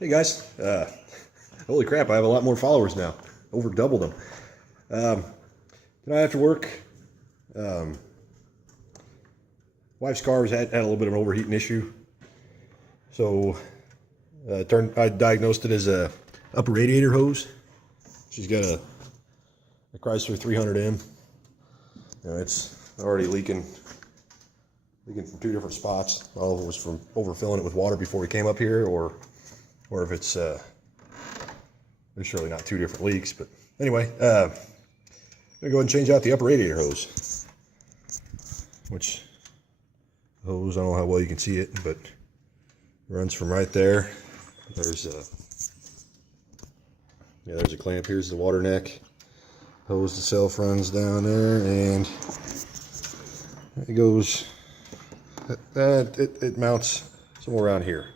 Hey guys, holy crap, I have a lot more followers now. Over doubled them. Tonight after work, wife's car had a little bit of an overheating issue. So I diagnosed it as a upper radiator hose. She's got a Chrysler 300M. It's already leaking from two different spots. I don't know if it was from overfilling it with water before we came up here, or if it's there's surely not two different leaks. But anyway, I'm gonna go ahead and change out the upper radiator hose. Which hose, I don't know how well you can see it, but it runs from right there. There's a clamp. Here's the water neck. Hose itself runs down there, and it goes. It mounts somewhere around here.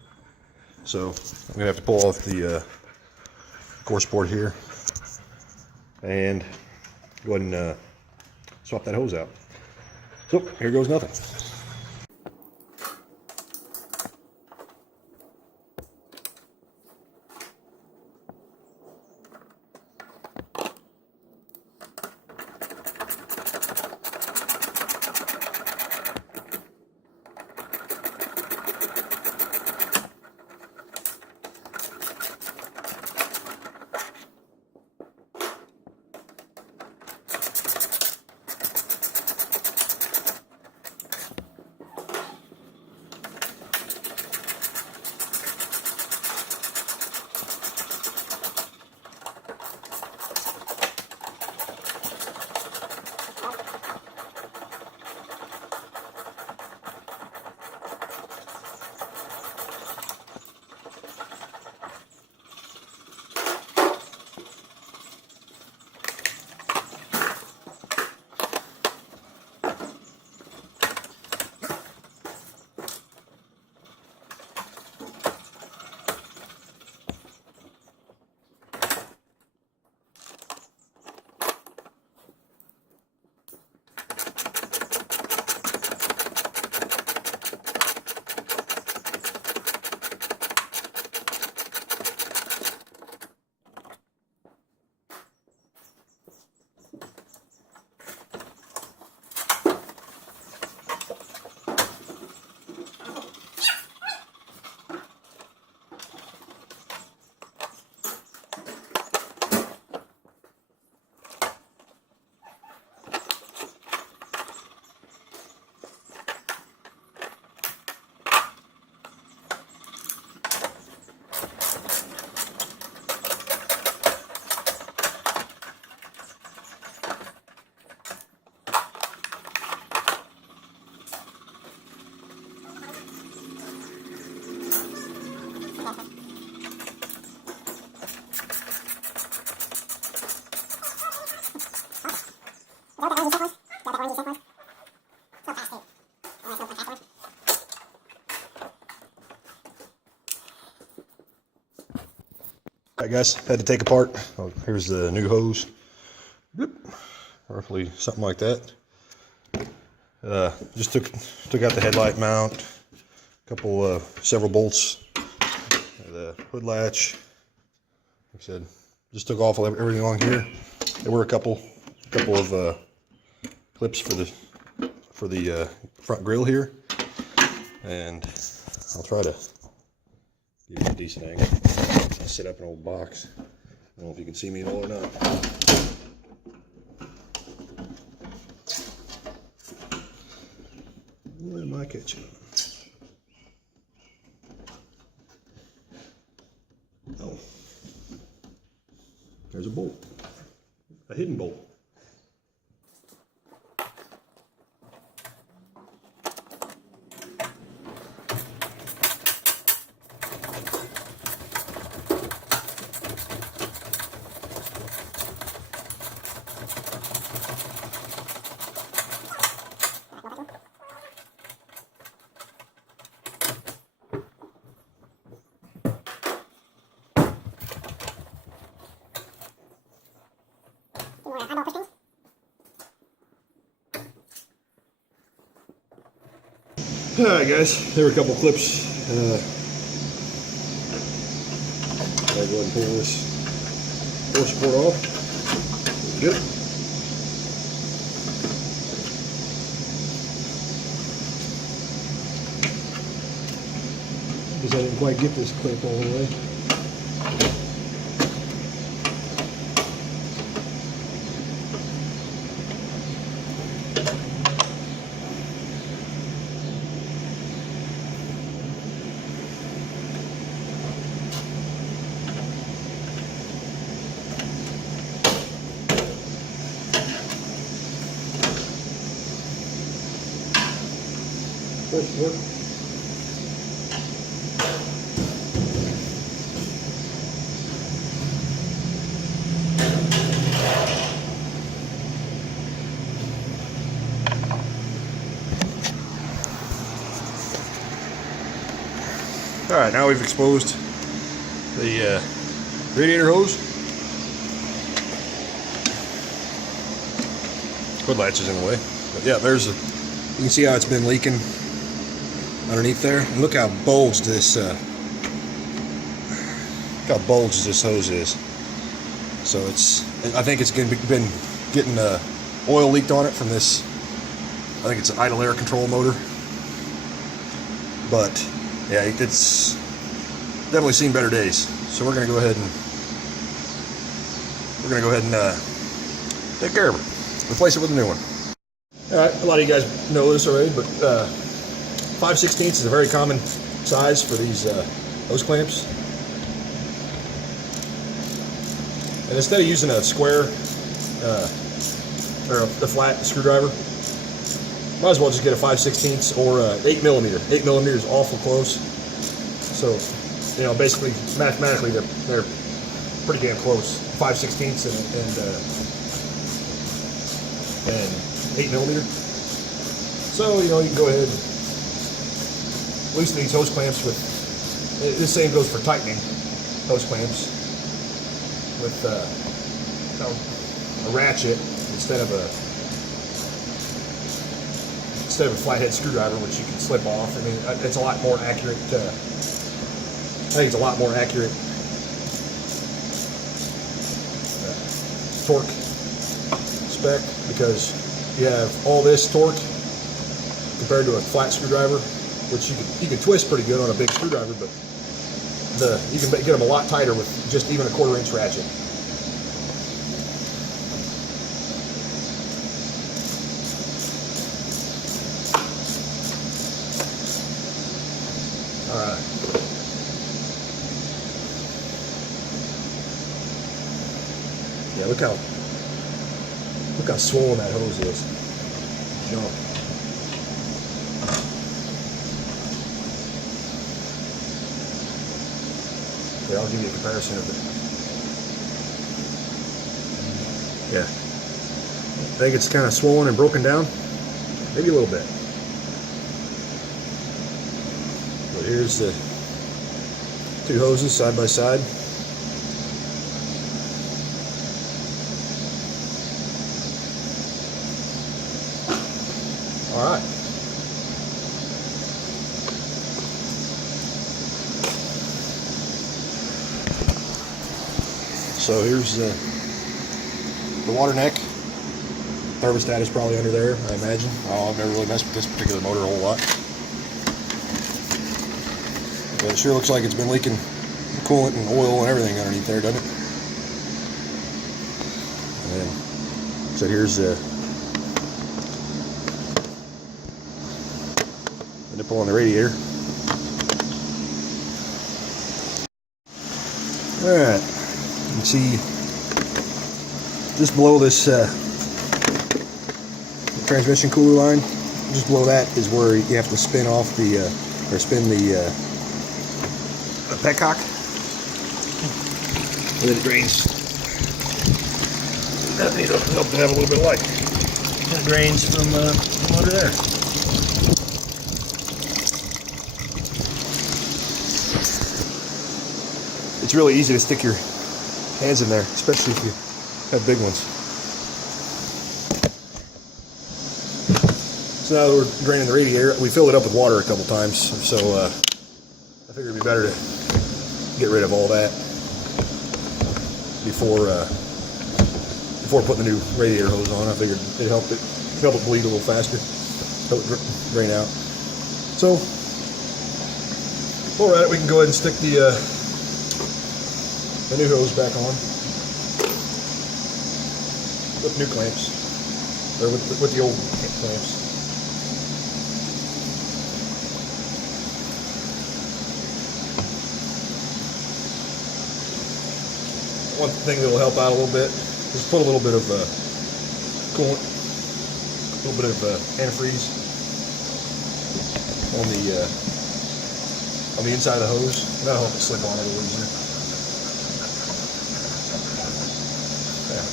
So I'm gonna have to pull off the course board here and go ahead and swap that hose out. So here goes nothing. Alright guys, had to take apart. Oh, here's the new hose. Bloop. Roughly something like that. Just took out the headlight mount, several bolts, the hood latch. Like I said, just took off everything along here. There were a couple of clips for the front grille here, and I'll try to give you a decent angle. I'll set up an old box. I don't know if you can see me at all or not. Where am I catching? Oh, there's a bolt, a hidden bolt. Alright guys, there were a couple clips I'll go ahead and pull this door support off. Good. Because I didn't quite get this clip all the way. Work. All right, now we've exposed the radiator hose. Hood latch is in the way, but yeah, there's a. You can see how it's been leaking underneath there. And look how bulged this hose is. So I think it's been getting oil leaked on it from this. I think it's an idle air control motor. But yeah, it's definitely seen better days. So we're gonna go ahead and take care of it. Replace it with a new one. All right, a lot of you guys know this already, but 5/16 is a very common size for these hose clamps. And instead of using a square or a flat screwdriver, might as well just get a 5/16 or 8mm. 8mm is awful close. So, you know, basically, mathematically, they're pretty damn close. 5/16 and 8mm. So, you know, you can go ahead and loosen these hose clamps with. The same goes for tightening hose clamps with you know, a ratchet instead of a flathead screwdriver, which you can slip off. I mean, it's a lot more accurate. I think it's a lot more accurate torque spec, because you have all this torque compared to a flat screwdriver, which you can twist pretty good on a big screwdriver, but you can get them a lot tighter with just even a 1/4 inch ratchet. All right. Yeah, look how swollen that hose is. Jump. Here, I'll give you a comparison of it. Yeah. I think it's kind of swollen and broken down. Maybe a little bit. But here's the two hoses side by side. All right. So here's the water neck. Thermostat is probably under there, I imagine. Oh, I've never really messed with this particular motor a whole lot. But it sure looks like it's been leaking coolant and oil and everything underneath there, doesn't it? And then, so here's the nipple on the radiator. Alright, you can see just below this transmission cooler line, just below that is where you have to spin off the petcock, and then it drains. That needs to help to have a little bit of light. It drains from under there. It's really easy to stick your hands in there, especially if you have big ones. So now that we're draining the radiator, we filled it up with water a couple times, so I figured it'd be better to get rid of all that. before putting the new radiator hose on. I figured it help it bleed a little faster, help it drain out. So while we're at it, we can go ahead and stick the new hose back on with new clamps, or with the old clamps. One thing that will help out a little bit is put a little bit of coolant, a little bit of antifreeze on the inside of the hose. That'll help it slip on a little easier. Yeah.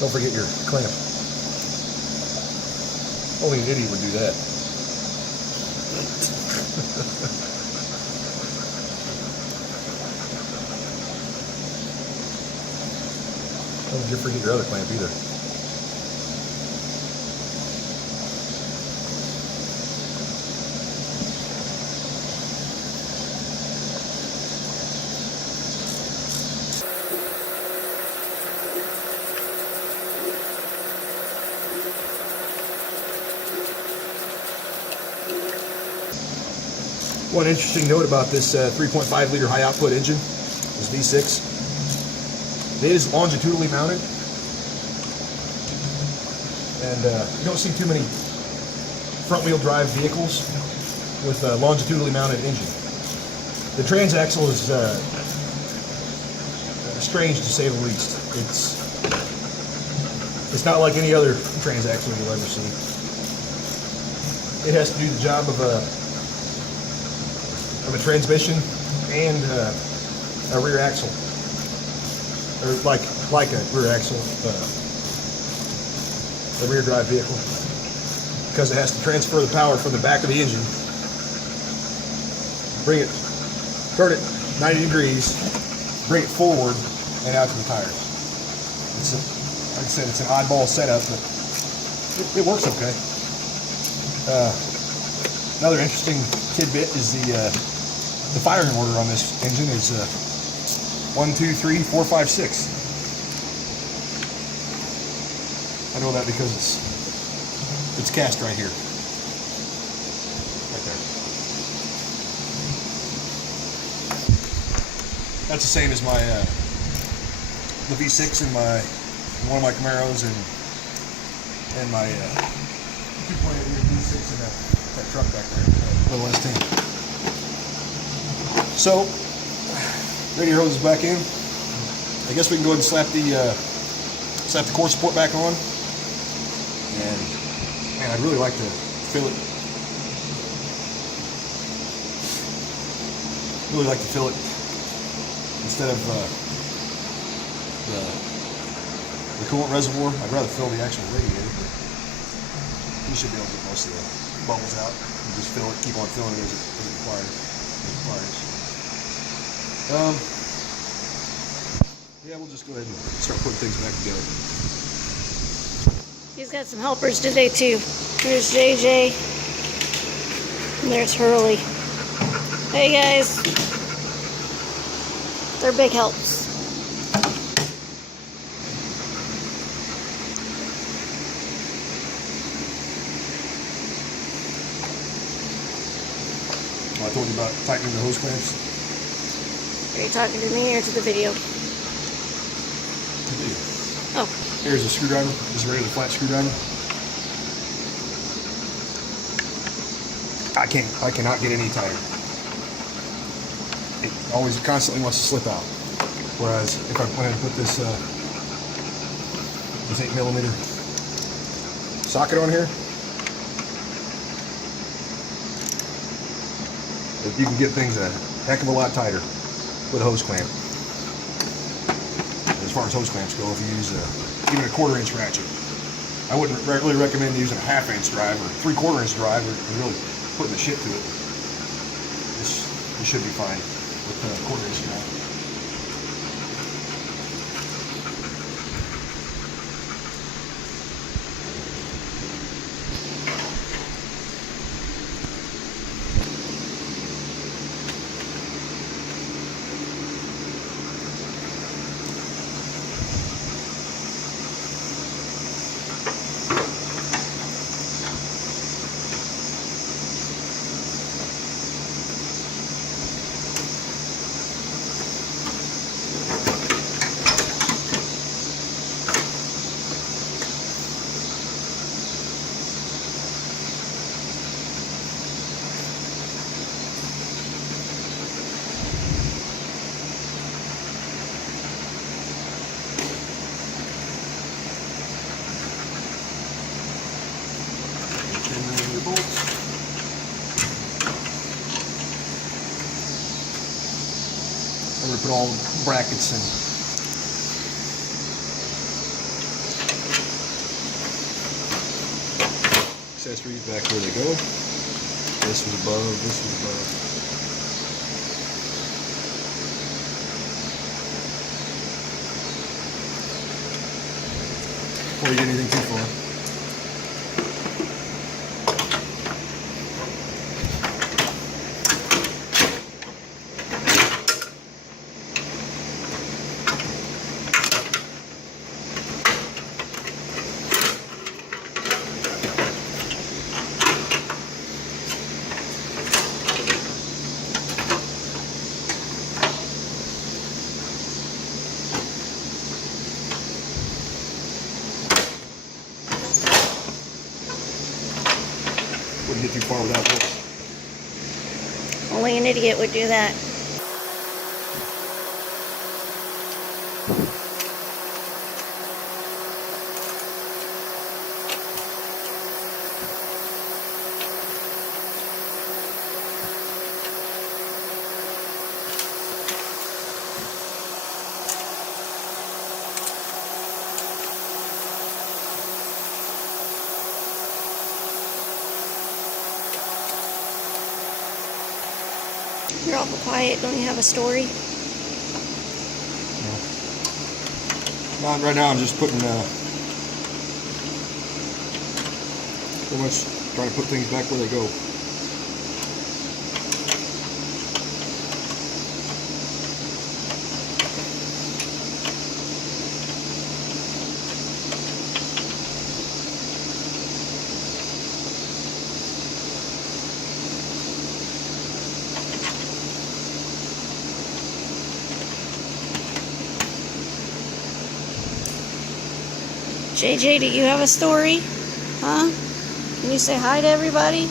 Don't forget your clamp. Only an idiot would do that. Don't you forget your other clamp either. One interesting note about this 3.5 liter high output engine, this V6, it is longitudinally mounted, and you don't see too many front wheel drive vehicles with a longitudinally mounted engine. The transaxle is strange to say the least. It's not like any other transaxle you'll ever see. It has to do the job of a transmission and a rear axle, or like a rear axle, a rear drive vehicle, because it has to transfer the power from the back of the engine, turn it 90 degrees, bring it forward and out to the tires. Like I said, it's an oddball setup, but it works okay. Another interesting tidbit is the firing order on this engine is 1, 2, 3, 4, 5, 6. I know that because it's cast right here, right there. That's the same as my the V6 in one of my Camaros and my 2.8 liter V6 in that truck back there, little S10. So, radiator hose is back in. I guess we can go ahead and slap the core support back on. And man, I'd really like to fill it. Really like to fill it instead of the coolant reservoir. I'd rather fill the actual radiator, but you should be able to get most of the bubbles out. And just fill it, keep on filling it as it requires. Yeah, we'll just go ahead and start putting things back together. He's got some helpers today too. There's JJ. And there's Hurley. Hey guys. They're big helps. I told you about tightening the hose clamps. Are you talking to me or to the video? The video. Oh. Here's a screwdriver. This is a regular flat screwdriver. I cannot get any tighter. It always constantly wants to slip out. Whereas if I went and put this 8mm socket on here, you can get things a heck of a lot tighter with a hose clamp. As far as hose clamps go, if you use even a 1/4 inch ratchet, I wouldn't really recommend using a 1/2 inch drive or 3/4 inch drive or really putting the shit to it. This should be fine with a 1/4 inch drive. I'm going to put all the brackets and accessories back where they go. This was above, this was above. Before you get anything too far. Wouldn't get too far without this. Only an idiot would do that. You're awful quiet. Don't you have a story? No. Not right now. I'm just putting, pretty much trying to put things back where they go. JJ, do you have a story? Huh? Can you say hi to everybody?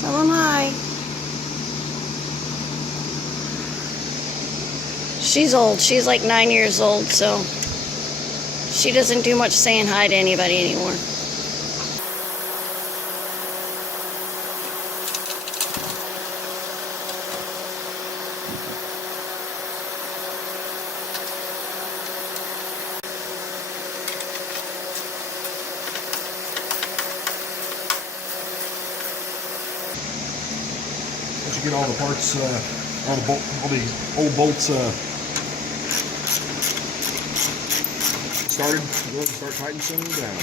Tell them hi. She's old. She's like 9 years old, so she doesn't do much saying hi to anybody anymore. Once you get all the parts, all the old bolts started, go ahead and start tightening some down.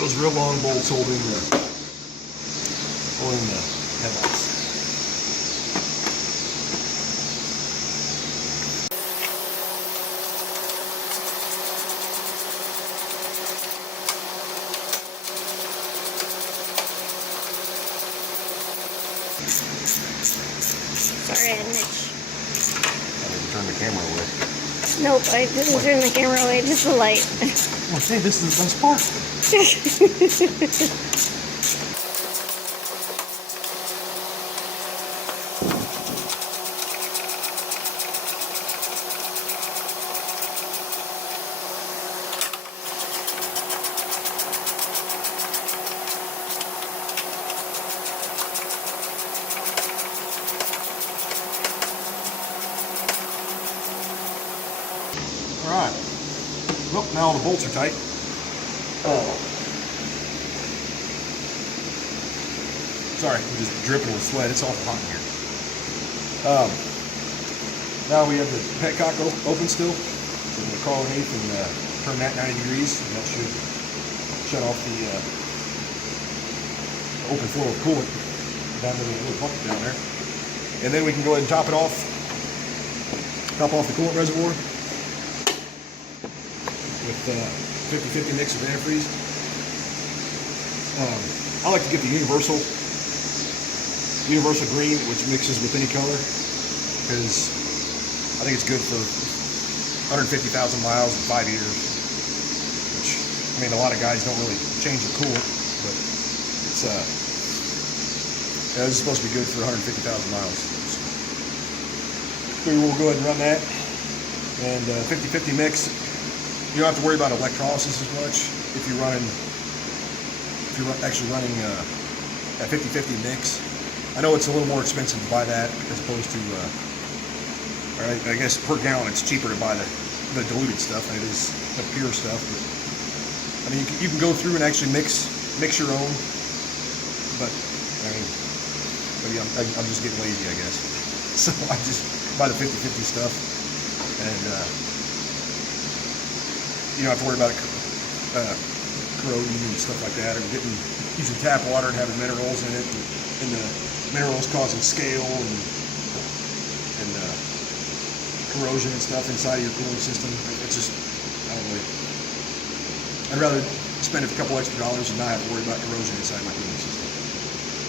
Those real long bolts holding the headlights. Sorry, I had an itch. I didn't turn the camera away. Nope, I didn't turn the camera away, just the light. Well, hey, this is the best part. Alright. Well, now all the bolts are tight. Sorry, I'm just dripping with sweat. It's awful hot in here. Now we have the petcock open still. So I'm going to crawl underneath and turn that 90 degrees, and that should shut off the open flow of coolant down to the little bucket down there. And then we can go ahead and top it off. Top off the coolant reservoir with 50-50 mix of antifreeze. I like to get the universal green, which mixes with any color, because I think it's good for 150,000 miles and 5 years. Which, I mean, a lot of guys don't really change the coolant, but it's this is supposed to be good for 150,000 miles. So we will go ahead and run that, and 50-50 mix. You don't have to worry about electrolysis as much if you're actually running a 50-50 mix. I know it's a little more expensive to buy that as opposed to, I guess per gallon it's cheaper to buy the diluted stuff than it is the pure stuff. But I mean, you can go through and actually mix your own, but I mean, maybe I'm just getting lazy, I guess. So I just buy the 50-50 stuff, and you don't have to worry about corroding and stuff like that, or using tap water and having minerals in it, and the minerals causing scale and corrosion and stuff inside of your cooling system. It's just, I don't really. I'd rather spend a couple extra dollars and not have to worry about corrosion inside my cooling system.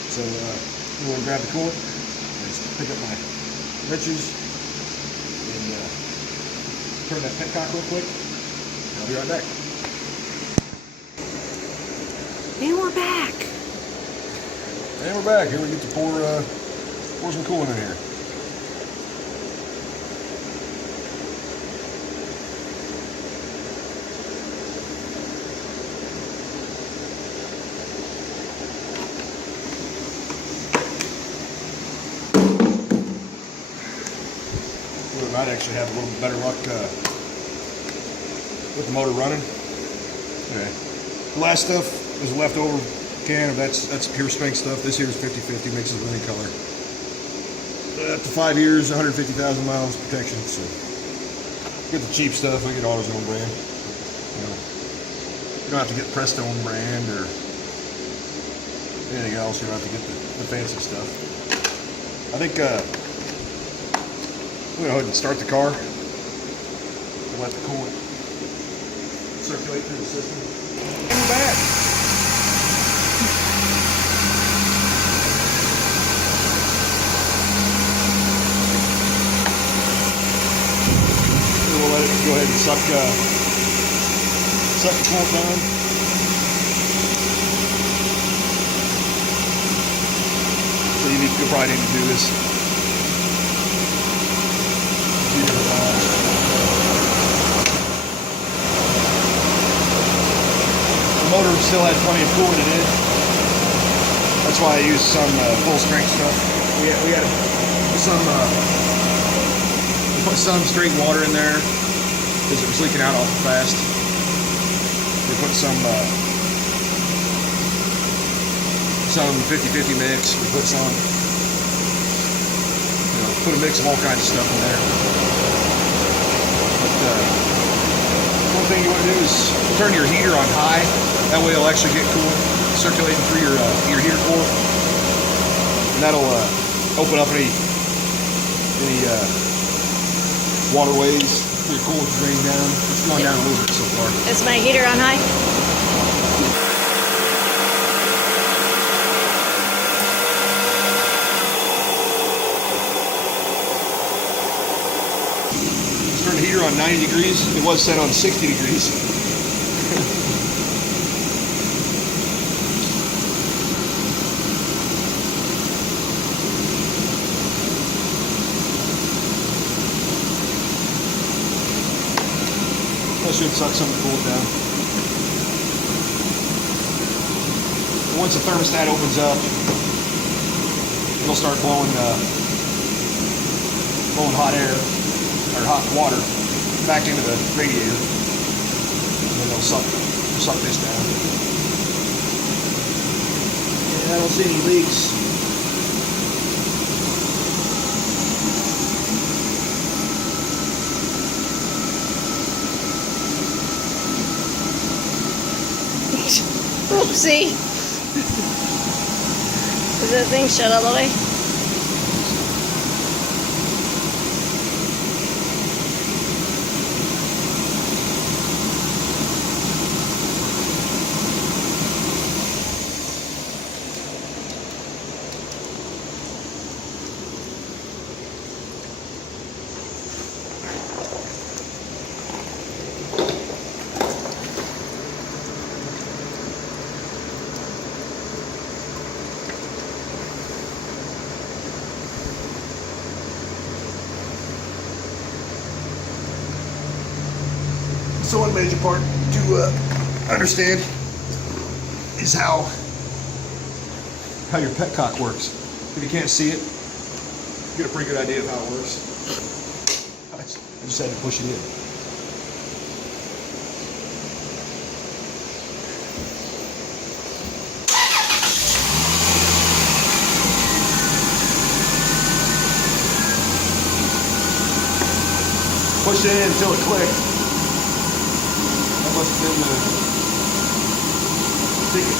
So I'm going to grab the coolant, and just pick up my wrenches, and turn that petcock real quick. I'll be right back. And we're back. And we're back. Here we get to pour some coolant in here. We might actually have a little better luck with the motor running. Okay. The last stuff is a leftover can of that's pure strength stuff. This here is 50-50, mixes with any color. Up to 5 years, 150,000 miles protection. So get the cheap stuff. I get AutoZone brand. You don't have to get Prestone brand or anything else. You don't have to get the fancy stuff. I think I'm gonna go ahead and start the car and let the coolant circulate through the system. And we're back. We'll let it go ahead and suck the coolant down. So you'll probably need to do this. The motor still had plenty of coolant in it. That's why I used some full strength stuff. We had some we put some straight water in there because it was leaking out awful fast. We put some 50-50 mix. We put some, put a mix of all kinds of stuff in there. But one thing you want to do is turn your heater on high. That way it'll actually get coolant circulating through your heater core, and that'll open up any waterways for your coolant to drain down. It's gone down a little bit so far. Is my heater on high? Let's turn the heater on 90 degrees. It was set on 60 degrees. That should suck some of the coolant down. Once the thermostat opens up, it'll start blowing hot air or hot water back into the radiator, and then it'll suck this down. Yeah, I don't see any leaks. Oopsie. Does that thing shut all the way? So one major part to understand is how your petcock works. If you can't see it, you get a pretty good idea of how it works. I just had to push it in. Push it in until it clicked. That must have been the ticket.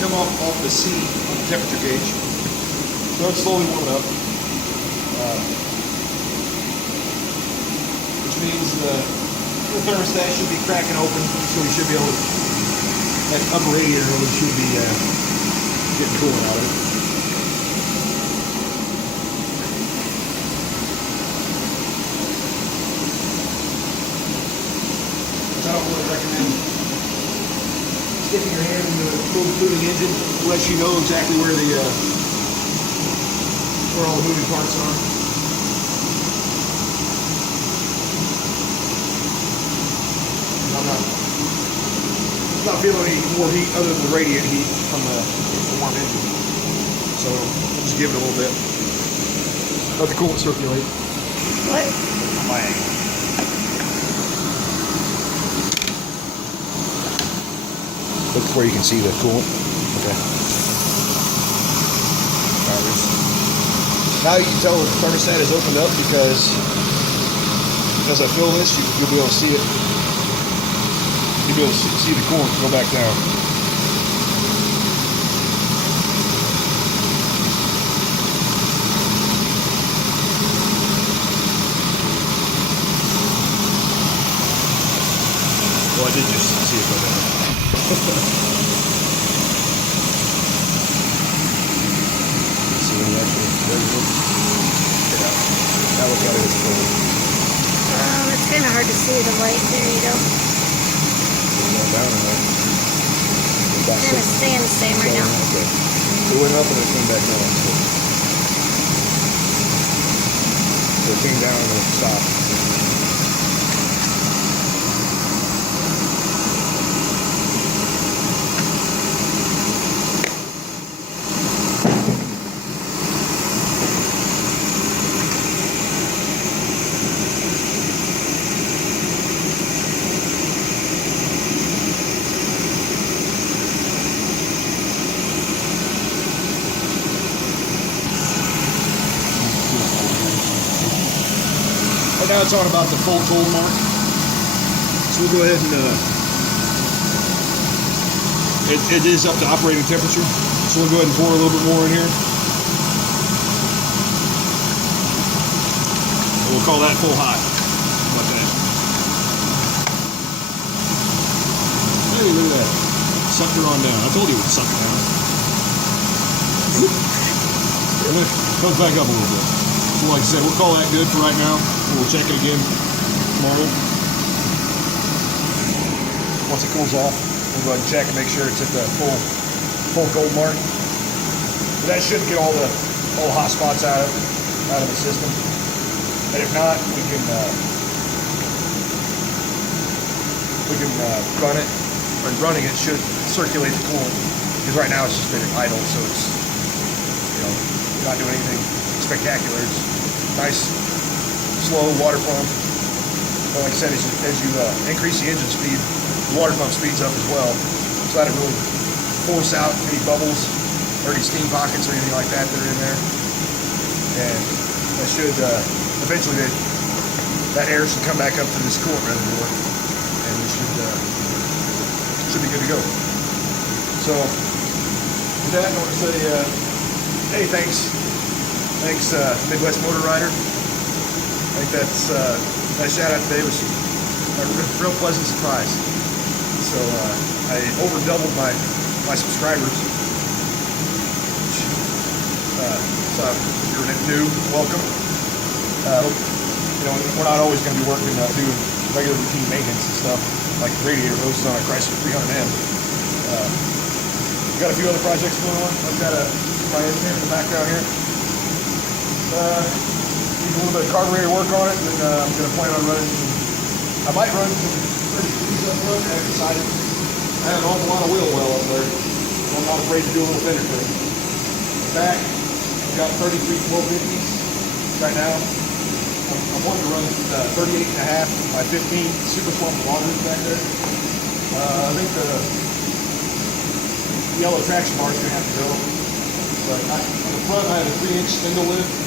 Come off the seat on the temperature gauge. So it's slowly warming up, which means the thermostat should be cracking open, so we should be able to, that upper radiator really should be getting coolant out of it. I don't really recommend sticking your hand in the moving engine unless you know exactly where the where all the moving parts are. I'm not feeling any more heat other than the radiant heat from the warm engine. So I'll just give it a little bit. Let the coolant circulate. What? Look where you can see the coolant. Okay. Now you can tell the thermostat is opened up because as I fill this, you'll be able to see it. You'll be able to see the coolant go back down. Well, I did just see it go down. See when you actually very good. Now look at it as full. It's kind of hard to see the light. There you go. Going down in there. It's kind of staying the same right now. Okay. It went up and it came back down. So it came down and then it stopped. Now it's on about the full cold mark. So we'll go ahead and it is up to operating temperature. So we'll go ahead and pour a little bit more in here. And we'll call that full hot. Like that. Hey, look at that. Sucked her on down. I told you it would suck it down. And then it comes back up a little bit. So like I said, we'll call that good for right now. We'll check it again tomorrow. Once it cools off, we'll go ahead and check and make sure it's at the full cold mark. But that should get all the hot spots out of the system. And if not, we can run it. Or running it should circulate the coolant, because right now it's just been idle, so it's not doing anything spectacular. It's nice, slow water pump. But like I said, as you increase the engine speed, the water pump speeds up as well, so that it really force out any bubbles or any steam pockets or anything like that are in there. And that should eventually that air should come back up to this coolant reservoir, and we should be good to go. So with that, I want to say, hey, thanks, Midwest Motor Rider. I think that shout out today was a real pleasant surprise. So I over doubled my subscribers. So if you're new, welcome. We're not always going to be working doing regular routine maintenance and stuff like radiator hoses on a Chrysler 300M. We've got a few other projects going on. I've got my engineer in the background here. Need a little bit of carburetor work on it, and I'm going to plan on running I might run some 33s up front. I haven't decided. I have an awful lot of wheel well up there, so I'm not afraid to do a little fender thing. Back, I've got 33 1250s right now. I'm wanting to run 38.5 by 15 super plump waters back there. I think the yellow traction bar is going to have to go. But on the front, I have a 3-inch spindle lift.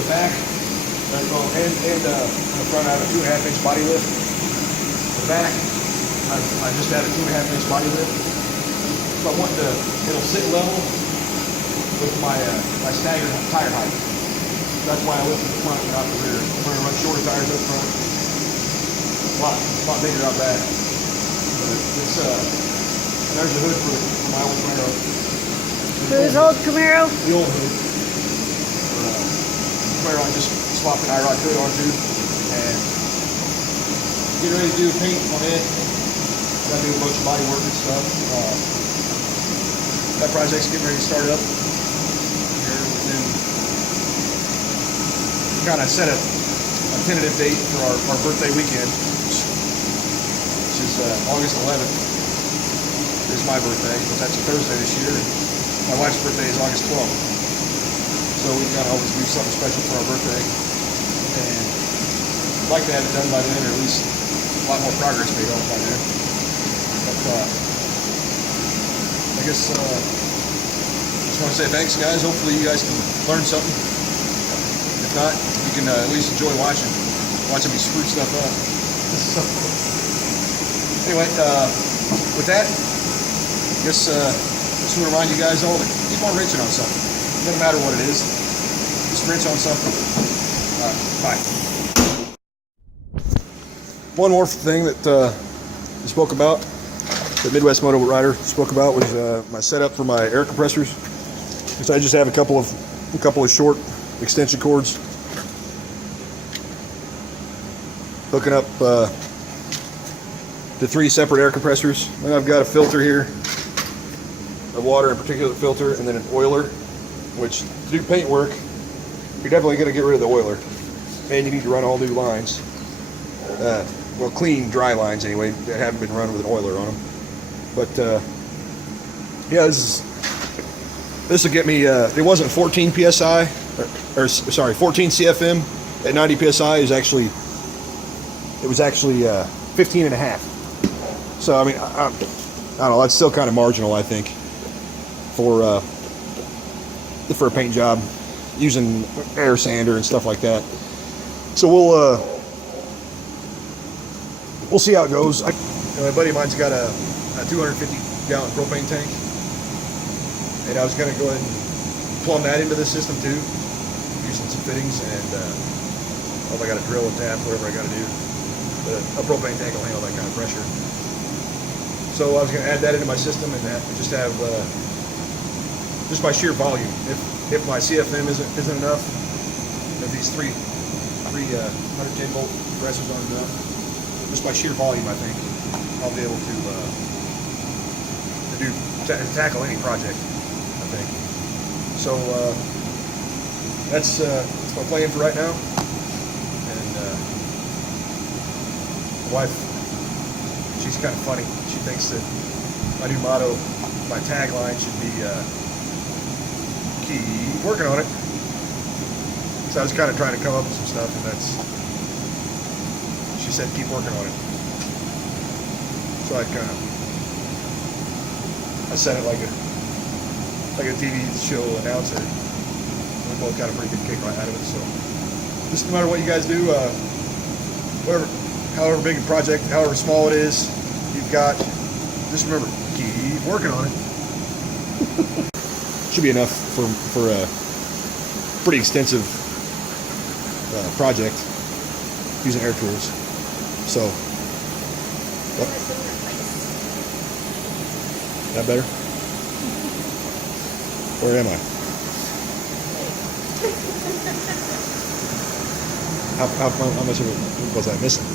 The back, and on the front, I have a 2.5-inch body lift. The back, I just had a 2.5-inch body lift. So I want it'll sit level with my staggered tire height. That's why I lifted the front and not the rear. I'm going to run shorter tires up front. A lot bigger out back. But it's there's the hood for my old Camaro. Whose old Camaro? The old hood. Camaro I just swapped an IROC hood onto, and getting ready to do paint on it. Got to do a bunch of body work and stuff. That project's getting ready to start up here within. Kind of set a tentative date for our birthday weekend, which is August 11th. Is my birthday, but that's a Thursday this year. My wife's birthday is August 12th. So we've got to always do something special for our birthday. And I'd like to have it done by then, or at least a lot more progress made on it by then. But I guess just want to say thanks, guys. Hopefully you guys can learn something. If not, you can at least enjoy watching me screw stuff up. So, anyway, with that, I guess just want to remind you guys all to keep on wrenching on something. It doesn't matter what it is. Just wrench on something. All right, bye. One more thing that we spoke about, that Midwest Motor Rider spoke about, was my setup for my air compressors. So I just have a couple of short extension cords hooking up to 3 separate air compressors. And I've got a filter here, a water and particulate filter, and then an oiler, which to do paint work, you're definitely going to get rid of the oiler, and you need to run all new lines. Well, clean, dry lines anyway, that haven't been run with an oiler on them. But yeah, this will get me. It wasn't 14 psi, or sorry, 14 CFM at 90 psi is actually. It was actually 15 and a half. So I mean, I don't know. That's still kind of marginal, I think, for a paint job using air sander and stuff like that. So we'll see how it goes. My buddy of mine's got a 250-gallon propane tank, and I was going to go ahead and plumb that into the system too, using some fittings, and I got to drill a tap, whatever I got to do. But a propane tank will handle that kind of pressure. So I was going to add that into my system and just have just by sheer volume. If my CFM isn't enough, if these three 110 volt compressors aren't enough, just by sheer volume, I think I'll be able to tackle any project, I think. So that's my plan for right now. And my wife, she's kind of funny. She thinks that my new motto, my tagline should be keep working on it. So I was kind of trying to come up with some stuff, and she said keep working on it. So I said it like a TV show announcer. We both got a pretty good kick right out of it. So just no matter what you guys do, whatever, however big a project, however small it is, you've got, just remember, keep working on it. Should be enough for a pretty extensive project using air tools. So, that better? Where am I? How much of it was I missing?